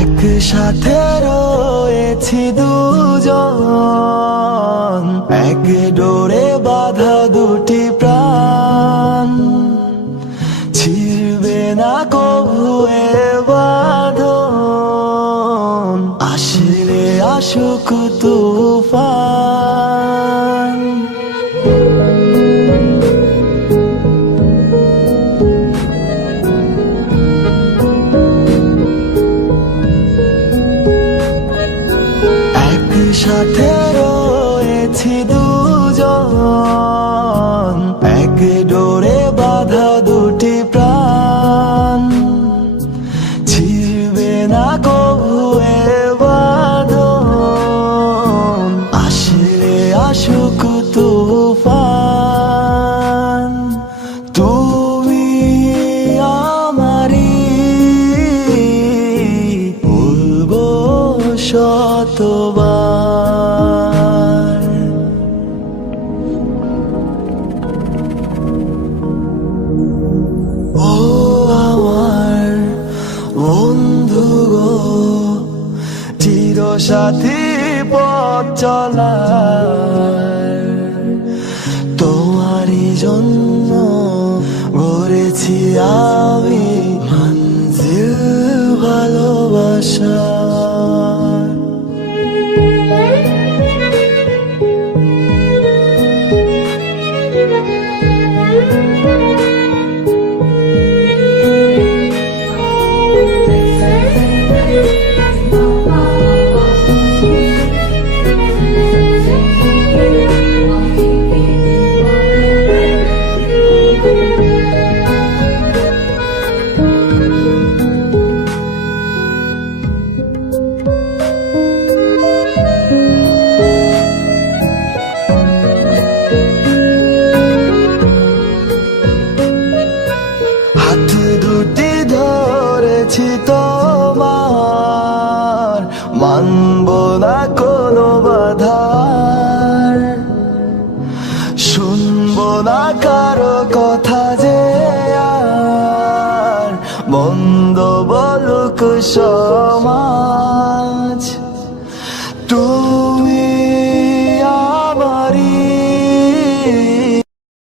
একসাথে রয়েছি দুজন, এক ডোরে বাঁধা দুটি প্রাণ, ছিড়বে না কভু এ বাঁধন, আসলে আসুক তুফান। একসাথে রয়েছি দুজন, এক ডোরে বাঁধা দুটি প্রাণ, ছিড়বে না কভু এ বাঁধন, আসলে আসুক তুফান। তুমি আমারি, বলবো শতবার। ও আমার বন্ধু গো, চিরসাথী পথ চলার, তোমারই জন্য গড়েছি আমি মঞ্জিল ভালোবাসা। তোমার মানব না কোনো বাধার, শুনবো না কারো কথা যে আর, মন্দ বলুক সমাজ।